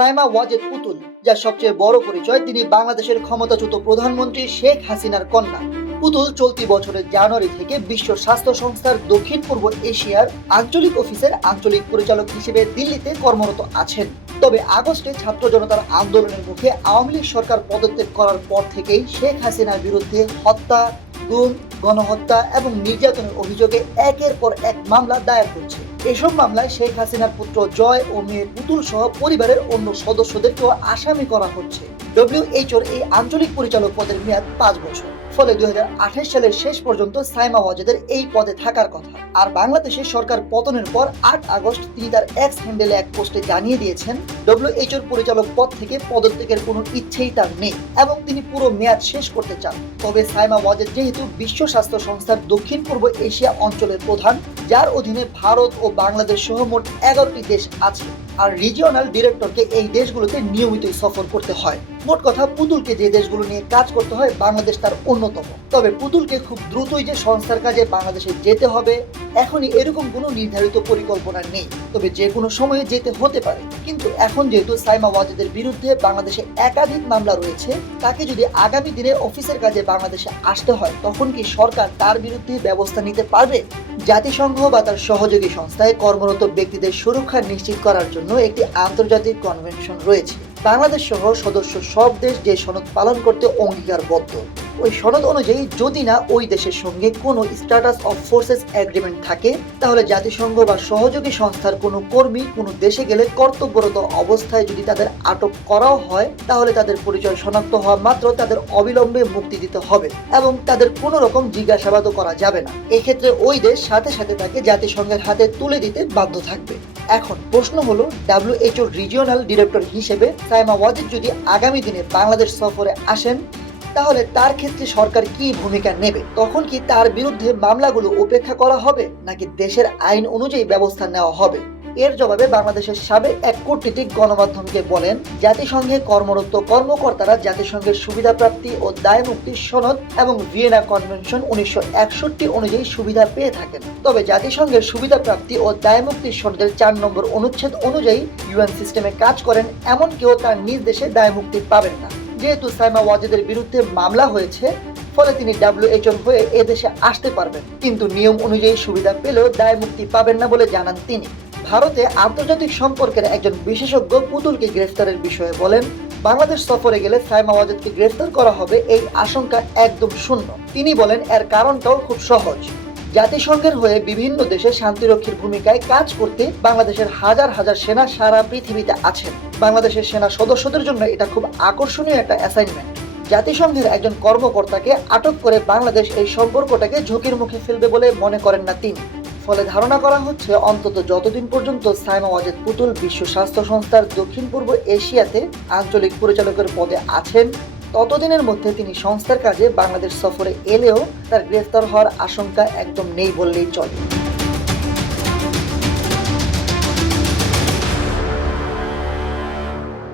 সাইমা ওয়াজেদ পুতুল, যার সবচেয়ে বড় পরিচয় তিনি বাংলাদেশের ক্ষমতাচ্যুত প্রধানমন্ত্রী শেখ হাসিনার কন্যা। পুতুল চলতি বছরের জানুয়ারি থেকে বিশ্ব স্বাস্থ্য সংস্থার দক্ষিণ পূর্ব এশিয়ার আঞ্চলিক অফিসের আঞ্চলিক পরিচালক হিসেবে দিল্লিতে কর্মরত আছেন। তবে আগস্টে ছাত্র জনতার আন্দোলনের মুখে আওয়ামী লীগ সরকার পদত্যাগ করার পর থেকেই শেখ হাসিনার বিরুদ্ধে হত্যা, গুম, গণহত্যা এবং নির্যাতনের অভিযোগে একের পর এক মামলা দায়ের করছে। এসব মামলায় শেখ হাসিনার পুত্র জয় ও মেয়ে পুতুল সহ পরিবারের অন্য সদস্যদেরকেও আসামি করা হচ্ছে। ডব্লিউএইচওর এই আঞ্চলিক পরিচালক পদের মেয়াদ 5 বছর। ফলে 2028 সালের শেষ পর্যন্ত সাইমা ওয়াজেদের এই পদে থাকার কথা। আর বাংলাদেশের সরকার পতনের পর 8 আগস্ট তিনি তার এক্স হ্যান্ডেলে এক পোস্টে জানিয়ে দিয়েছেন ডব্লিউএইচওর পরিচালক পদ থেকে পদত্যাগের কোনো ইচ্ছেই তার নেই এবং তিনি পুরো মেয়াদ শেষ করতে চান। তবে সাইমা ওয়াজেদ যেহেতু বিশ্ব স্বাস্থ্য সংস্থার দক্ষিণ পূর্ব এশিয়া অঞ্চলের প্রধান, যার অধীনে ভারত ও বাংলাদেশ সহ মোট 11টি দেশ আছে, আর রিজিওনাল ডিরেক্টরকে এই দেশগুলোতে নিয়মিতই সফর করতে হয়। মোট কথা, পুতুলকে যে দেশগুলো নিয়ে কাজ করতে হয় বাংলাদেশ তার অন্যতম। তবে পুতুলকে খুব দ্রুতই যে সংস্থার কাজে বাংলাদেশে যেতে হবে এখনই এরকম কোনো নির্ধারিত পরিকল্পনা নেই। তবে যে কোনো সময়ে যেতে হতে পারে। কিন্তু এখন যেহেতু সাইমা ওয়াজেদের বিরুদ্ধে বাংলাদেশে একাধিক মামলা রয়েছে, তাকে যদি আগামী দিনে অফিসের কাজে বাংলাদেশে আসতে হয় তখন কি সরকার তার বিরুদ্ধে ব্যবস্থা নিতে পারবে? জাতিসংঘ বা তার সহযোগী সংস্থায় কর্মরত ব্যক্তিদের সুরক্ষা নিশ্চিত করার জন্য একটি আন্তর্জাতিক কনভেনশন রয়েছে। বাংলাদেশ সহ সদস্য সব দেশ যে সনদ পালন করতে অঙ্গীকারবদ্ধ। ওই সনদ অনুযায়ী যদি না ওই দেশের সঙ্গে কোনো স্ট্যাটাস অফ ফোর্সেস এগ্রিমেন্ট থাকে, তাহলে জাতিসংঘ বা সহযোগী সংস্থার কোনো কর্মী কোনো দেশে গেলে কর্তব্যরত অবস্থায় যদি তাদের আটক করাও হয়, তাহলে তাদের পরিচয় শনাক্ত হওয়া মাত্র তাদের অবিলম্বে মুক্তি দিতে হবে এবং তাদের কোনো রকম জিজ্ঞাসাবাদও করা যাবে না। এক্ষেত্রে ওই দেশ সাথে সাথে তাকে জাতিসংঘের হাতে তুলে দিতে বাধ্য থাকবে। এখন প্রশ্ন হলো, ডব্লিউএইচও রিজিওনাল ডিরেক্টর হিসেবে সাইমা ওয়াজেদ যদি আগামী দিনে বাংলাদেশ সফরে আসেন, তাহলে তার ক্ষেত্রে সরকার কি ভূমিকা নেবে? তখন কি তার বিরুদ্ধে মামলাগুলো উপেক্ষা করা হবে নাকি দেশের আইন অনুযায়ী ব্যবস্থা নেওয়া হবে? এর জবাবে বাংলাদেশের সাবেক এক কূটনীতিক গণমাধ্যমকে বলেন, জাতিসংঘে কর্মরত কর্মকর্তারা জাতিসংঘের সুবিধাপ্রাপ্তি ও দায় মুক্তির সনদ এবং ভিয়েনা কনভেনশন 1961 অনুযায়ী সুবিধা পেয়ে থাকেন। তবে জাতিসংঘের সুবিধাপ্রাপ্তি ও দায় মুক্তির সনদের 4 নম্বর অনুচ্ছেদ অনুযায়ী ইউএন সিস্টেমে কাজ করেন এমন কেউ তার নিজ দেশে দায় মুক্তি পাবেন না। যেহেতু সাইমা ওয়াজেদের বিরুদ্ধে মামলা হয়েছে, ফলে তিনি ডব্লিউএইচওর হয়ে এদেশে আসতে পারবেন, কিন্তু নিয়ম অনুযায়ী সুবিধা পেলেও দায় মুক্তি পাবেন না বলে জানান তিনি। ভারতে আন্তর্জাতিক সম্পর্কের একজন বিশেষজ্ঞ পুতুলকে গ্রেফতারের বিষয়ে বলেন, বাংলাদেশ সফরে গেলে সাইমা ওয়াজেদকে গ্রেফতার করা হবে এই আশঙ্কা একদম শূন্য। তিনি বলেন, এর কারণটাও খুব সহজ। জাতিসংঘের হয়ে বিভিন্ন দেশে শান্তিরক্ষীর ভূমিকায় কাজ করতে বাংলাদেশের হাজার হাজার সেনা সারা পৃথিবীতে আছেন। বাংলাদেশের সেনা সদস্যদের জন্য এটা খুব আকর্ষণীয় একটা অ্যাসাইনমেন্ট। জাতিসংঘের একজন কর্মকর্তাকে আটক করে বাংলাদেশ এই সম্পর্কটাকে ঝুঁকির মুখে ফেলবে বলে মনে করেন না তিনি। ফলে ধারণা করা হচ্ছে, অন্তত যতদিন পর্যন্ত সাইমা ওয়াজেদ পুতুল বিশ্ব স্বাস্থ্য সংস্থার দক্ষিণ পূর্ব এশিয়াতে আঞ্চলিক পরিচালকের পদে আছেন, ততদিনের মধ্যে তিনি সংস্থার কাজে বাংলাদেশ সফরে এলেও তার গ্রেফতার হওয়ার আশঙ্কা একদম নেই বললেই চলে।